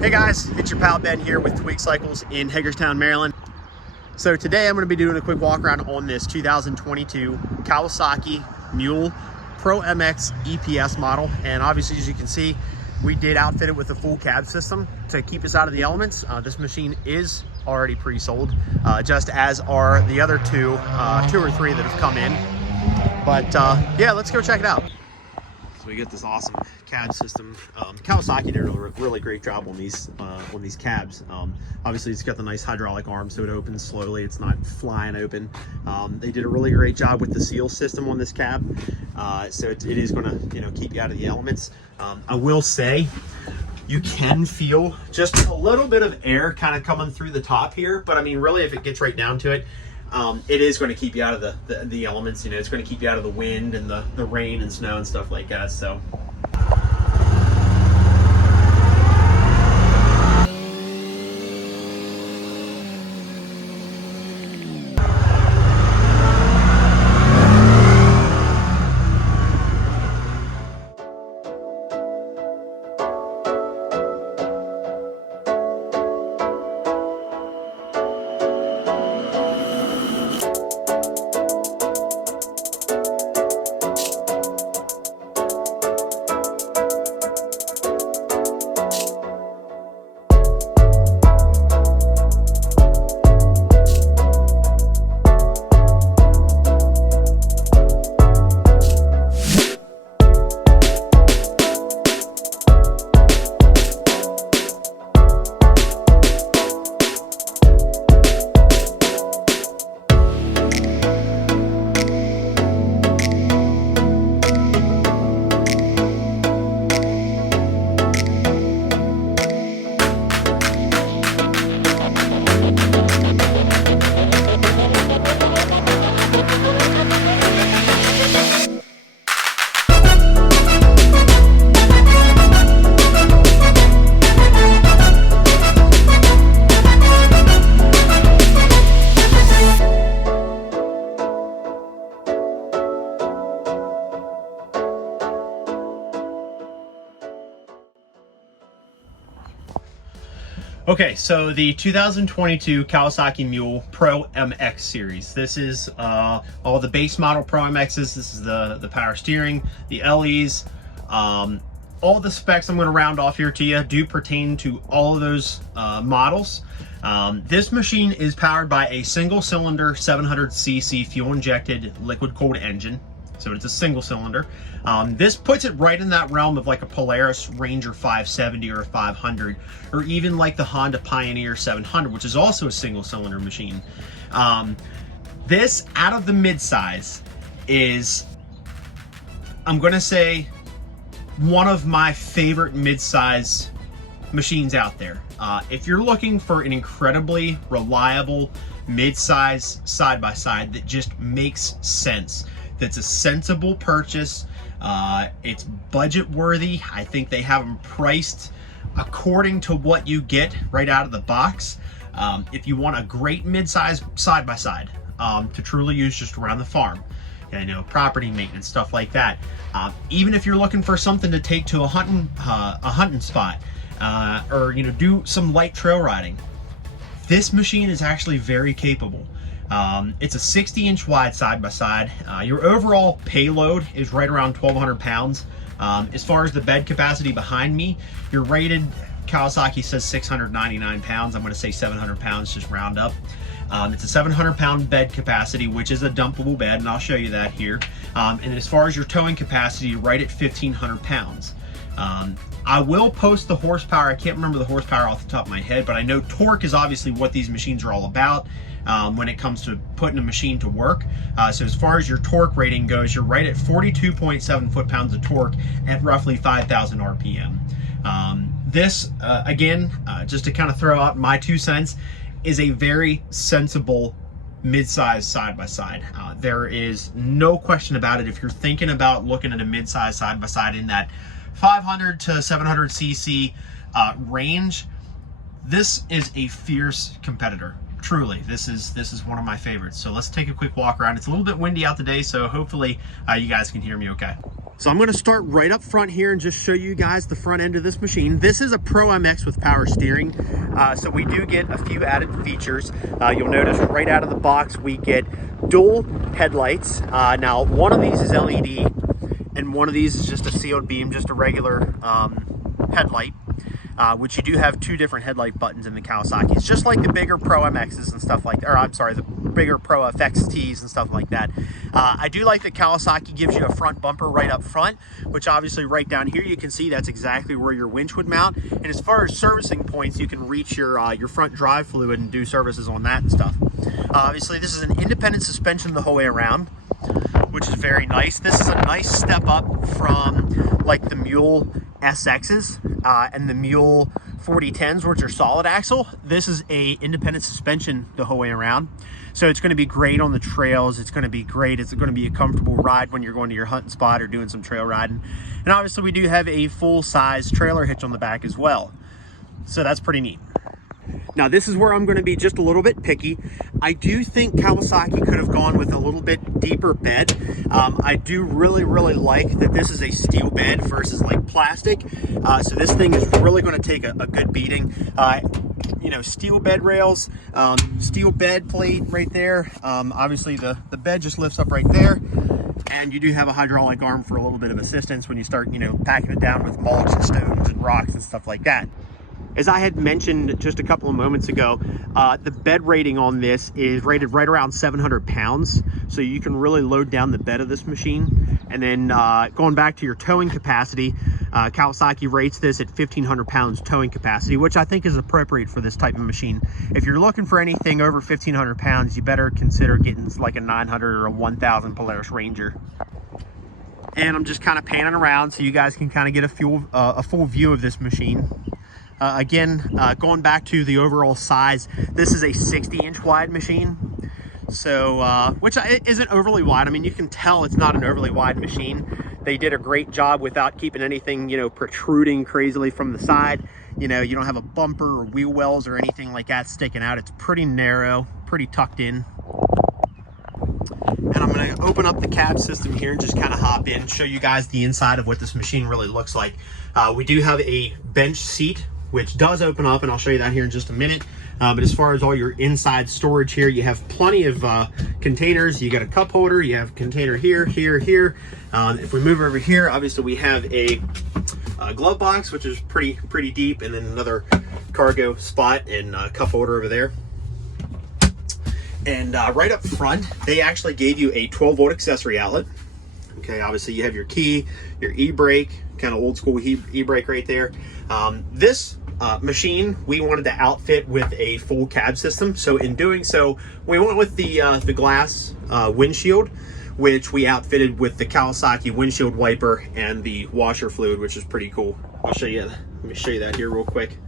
Hey guys, it's your pal Ben here with Tweak Cycles in Hagerstown, Maryland. So today I'm going to be doing a quick walk around on this 2022 Kawasaki Mule PRO-MX EPS model. And obviously, as you can see, we did outfit it with a full cab system to keep us out of the elements. This machine is already pre-sold, just as are the other two or three that have come in. But yeah, let's go check it out. So we get this awesome cab system. Kawasaki did a really great job on these cabs. Obviously, it's got the nice hydraulic arm, so it opens slowly. It's not flying open. They did a really great job with the seal system on this cab, so it is going to keep you out of the elements. I will say, you can feel just a little bit of air kind of coming through the top here, but I mean, really, if it gets right down to it, it is going to keep you out of the elements. It's going to keep you out of the wind and the rain and snow and stuff like that. So. Okay, so the 2022 Kawasaki Mule PRO-MX series. This is all the base model PRO-MXs. This is the power steering, the LEs. All the specs I'm going to round off here to you do pertain to all of those models. This machine is powered by a single cylinder 700cc fuel injected liquid cooled engine. So it's a single cylinder. This puts it right in that realm of like a Polaris Ranger 570 or a 500, or even like the Honda Pioneer 700, which is also a single cylinder machine. This, out of the midsize, is, I'm gonna say, one of my favorite midsize machines out there. If you're looking for an incredibly reliable midsize side-by-side that just makes sense, that's a sensible purchase, it's budget worthy. I think they have them priced according to what you get right out of the box. If you want a great mid-size side-by-side to truly use just around the farm, property maintenance, stuff like that. Even if you're looking for something to take to a hunting spot, or do some light trail riding, this machine is actually very capable. It's a 60-inch wide side-by-side. Your overall payload is right around 1,200 pounds. As far as the bed capacity behind me, your rated Kawasaki says 699 pounds. I'm going to say 700 pounds, just round up. It's a 700-pound bed capacity, which is a dumpable bed, and I'll show you that here. And as far as your towing capacity, you're right at 1,500 pounds. I will post the horsepower. I can't remember the horsepower off the top of my head, but I know torque is obviously what these machines are all about when it comes to putting a machine to work. So as far as your torque rating goes, you're right at 42.7 foot-pounds of torque at roughly 5,000 RPM. This, again, just to kind of throw out my 2 cents, is a very sensible mid-size side-by-side. There is no question about it. If you're thinking about looking at a mid-size side-by-side in that 500 to 700 cc range, this is a fierce competitor. Truly, this is one of my favorites. So let's take a quick walk around. It's a little bit windy out today, so hopefully you guys can hear me okay. So I'm going to start right up front here and just show you guys the front end of this machine. This is a Pro-MX with power steering. So we do get a few added features. You'll notice right out of the box, we get dual headlights. Now, one of these is LED and one of these is just a sealed beam, just a regular headlight. Which you do have two different headlight buttons in the Kawasaki. It's just like the bigger Pro-MXs and stuff like that, or I'm sorry, the bigger Pro-FXTs and stuff like that. I do like that Kawasaki gives you a front bumper right up front, which obviously right down here you can see that's exactly where your winch would mount. And as far as servicing points, you can reach your front drive fluid and do services on that and stuff. Obviously this is an independent suspension the whole way around, which is very nice. This is a nice step up from like the Mule SXs and the Mule 4010s, which are solid axle. This is a independent suspension the whole way around. So it's going to be great on the trails. It's going to be great. It's going to be a comfortable ride when you're going to your hunting spot or doing some trail riding. And obviously we do have a full-size trailer hitch on the back as well. So that's pretty neat. Now this is where I'm going to be just a little bit picky. I do think Kawasaki could have gone with a little bit deeper bed. I do really like that this is a steel bed versus like plastic. So this thing is really going to take a good beating. You know, steel bed rails, steel bed plate right there. Obviously the bed just lifts up right there. And you do have a hydraulic arm for a little bit of assistance when you start, you know, packing it down with mulch and stones and rocks and stuff like that. As I had mentioned just a couple of moments ago, the bed rating on this is rated right around 700 pounds. So you can really load down the bed of this machine. And then going back to your towing capacity, Kawasaki rates this at 1,500 pounds towing capacity, which I think is appropriate for this type of machine. If you're looking for anything over 1,500 pounds, you better consider getting like a 900 or a 1,000 Polaris Ranger. And I'm just kind of panning around so you guys can kind of get a full view of this machine. Again, going back to the overall size, this is a 60-inch wide machine. So, which isn't overly wide. I mean, you can tell it's not an overly wide machine. They did a great job without keeping anything, you know, protruding crazily from the side. You know, you don't have a bumper or wheel wells or anything like that sticking out. It's pretty narrow, pretty tucked in. And I'm going to open up the cab system here and just kind of hop in, show you guys the inside of what this machine really looks like. We do have a bench seat, which does open up, and I'll show you that here in just a minute. But as far as all your inside storage here, you have plenty of containers. You got a cup holder, you have a container here, here. If we move over here, obviously we have a glove box, which is pretty deep, and then another cargo spot and cup holder over there. And right up front, they actually gave you a 12-volt accessory outlet. Okay, obviously you have your key, your e-brake, kind of old school e-brake right there. This machine we wanted to outfit with a full cab system, so in doing so we went with the glass windshield, which we outfitted with the Kawasaki windshield wiper and the washer fluid, which is pretty cool. I'll show you, let me show you that here real quick.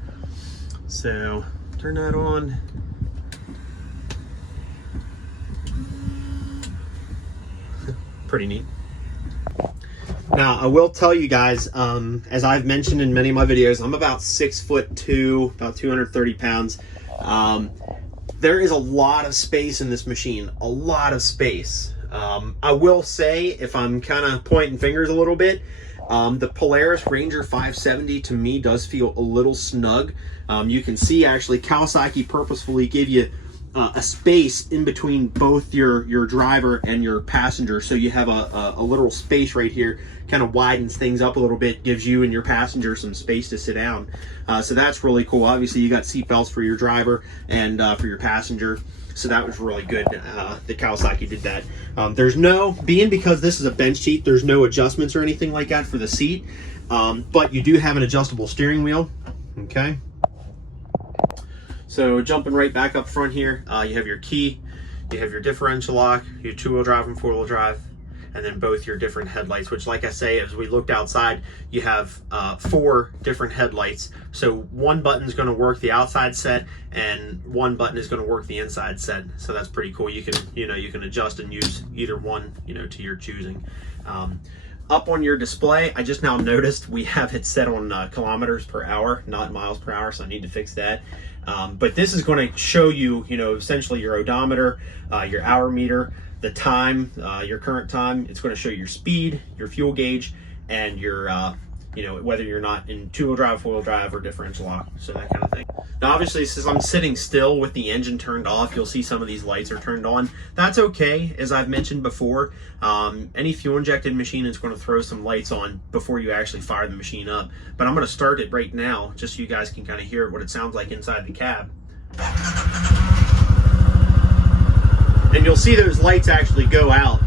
So turn that on. Pretty neat. Now, I will tell you guys, as I've mentioned in many of my videos, I'm about 6'2", about 230 pounds. There is a lot of space in this machine, a lot of space. I will say, if I'm kind of pointing fingers a little bit, the Polaris Ranger 570 to me does feel a little snug. You can see actually Kawasaki purposefully gave you a space in between both your driver and your passenger, so you have a literal space right here. Kind of widens things up a little bit, gives you and your passenger some space to sit down. So that's really cool. Obviously you got seat belts for your driver and for your passenger, so that was really good that Kawasaki did that. There's no, because this is a bench seat, there's no adjustments or anything like that for the seat, but you do have an adjustable steering wheel. Okay, so jumping right back up front here, you have your key, you have your differential lock, your 2-wheel drive and 4-wheel drive, and then both your different headlights, which, like I say, as we looked outside, you have 4 different headlights. So one button is going to work the outside set, and one button is going to work the inside set. So that's pretty cool. You can, you can adjust and use either one, to your choosing. up on your display, I just now noticed we have it set on kilometers per hour, not miles per hour, so I need to fix that. But this is going to show you, essentially your odometer, your hour meter, the time, your current time. It's going to show your speed, your fuel gauge, and your, whether you're not in two-wheel drive, four-wheel drive, or differential lock, so that kind of thing. Now, obviously, since I'm sitting still with the engine turned off, you'll see some of these lights are turned on. That's okay, as I've mentioned before. Any fuel-injected machine is going to throw some lights on before you actually fire the machine up. But I'm going to start it right now, just so you guys can kind of hear what it sounds like inside the cab. And you'll see those lights actually go out.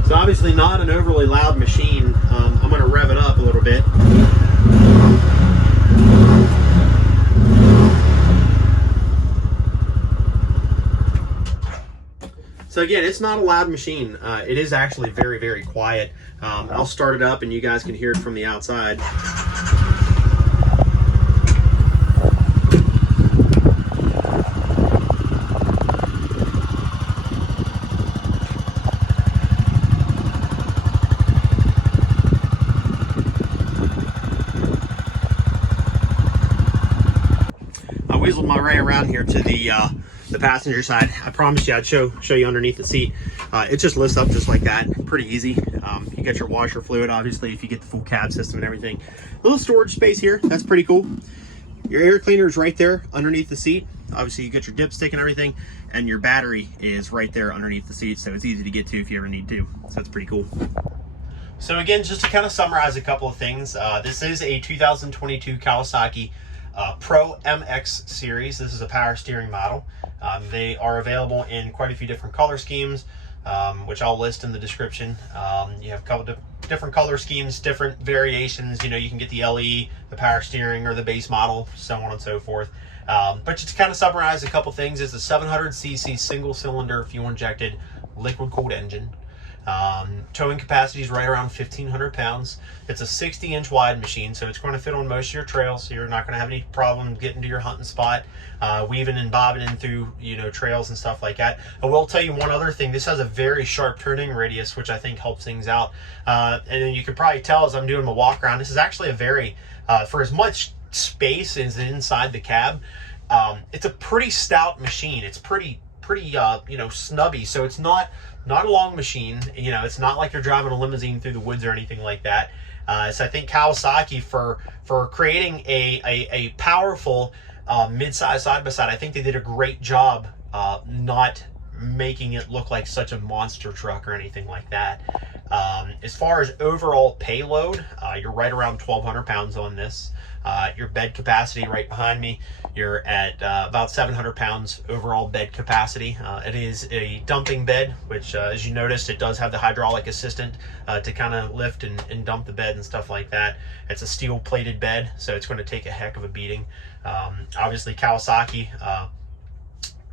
It's obviously not an overly loud machine. I'm going to rev it up a little bit. So again, it's not a loud machine. It is actually very, very quiet. I'll start it up and you guys can hear it from the outside. Weaseled my way around here to the passenger side. I promised you I'd show you underneath the seat. It just lifts up just like that, pretty easy. You got your washer fluid, obviously, if you get the full cab system and everything. A little storage space here, that's pretty cool. Your air cleaner is right there underneath the seat. Obviously, you got your dipstick and everything, and your battery is right there underneath the seat, so it's easy to get to if you ever need to. So that's pretty cool. So again, just to kind of summarize a couple of things, this is a 2022 Kawasaki Pro-MX series. This is a power steering model. They are available in quite a few different color schemes, which I'll list in the description. You have a couple of different color schemes, different variations. You can get the LE, the power steering, or the base model, so on and so forth. But just to kind of summarize a couple things, it's a 700cc single cylinder fuel injected liquid cooled engine. Towing capacity is right around 1,500 pounds. It's a 60-inch wide machine, so it's going to fit on most of your trails, so you're not going to have any problem getting to your hunting spot, weaving and bobbing in through, trails and stuff like that. I will tell you one other thing. This has a very sharp turning radius, which I think helps things out. And then you can probably tell as I'm doing my walk around, this is actually a very, for as much space as inside the cab, it's a pretty stout machine. It's pretty snubby, so it's not a long machine. It's not like you're driving a limousine through the woods or anything like that. So I think Kawasaki, for creating a powerful mid-size side-by-side, I think they did a great job not making it look like such a monster truck or anything like that. As far as overall payload, you're right around 1,200 pounds on this. Your bed capacity right behind me, you're at about 700 pounds overall bed capacity. It is a dumping bed, which as you noticed, it does have the hydraulic assistant to kind of lift and dump the bed and stuff like that. It's a steel plated bed, so it's going to take a heck of a beating. Obviously Kawasaki,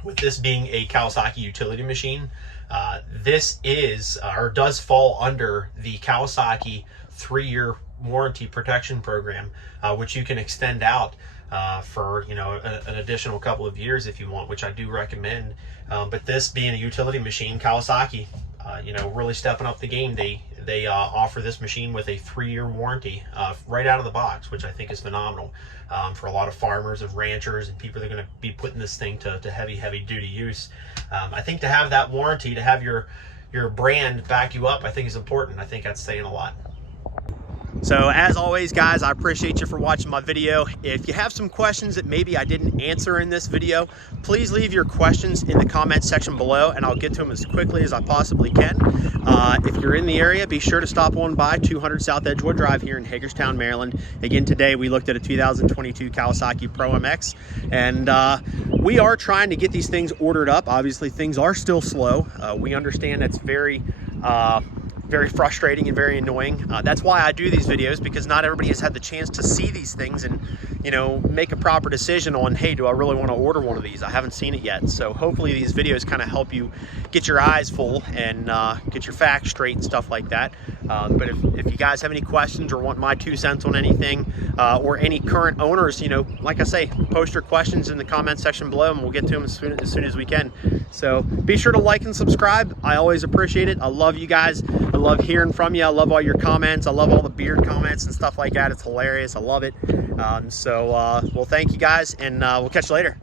with this being a Kawasaki utility machine, this is or does fall under the Kawasaki 3-year warranty protection program, which you can extend out for an additional couple of years if you want, which I do recommend. But this being a utility machine, Kawasaki, really stepping up the game. They offer this machine with a 3-year warranty right out of the box, which I think is phenomenal for a lot of farmers and ranchers and people that are going to be putting this thing to heavy duty use. I think to have that warranty, to have your brand back you up, I think is important. I think that's saying a lot. So as always, guys, I appreciate you for watching my video. If you have some questions that maybe I didn't answer in this video, please leave your questions in the comment section below and I'll get to them as quickly as I possibly can. If you're in the area, be sure to stop on by 200 South Edgewood Drive here in Hagerstown, Maryland. Again, today we looked at a 2022 Kawasaki Pro-MX, and we are trying to get these things ordered up. Obviously, things are still slow. We understand that's very frustrating and very annoying. That's why I do these videos, because not everybody has had the chance to see these things and make a proper decision on, hey, do I really want to order one of these? I haven't seen it yet. So hopefully these videos kind of help you get your eyes full and get your facts straight and stuff like that. But if you guys have any questions or want my 2 cents on anything, or any current owners, like I say, post your questions in the comment section below and we'll get to them as soon as we can. So be sure to like and subscribe. I always appreciate it. I love you guys. I love hearing from you. I love all your comments. I love all the beard comments and stuff like that. It's hilarious. I love it. Well, thank you guys, and we'll catch you later.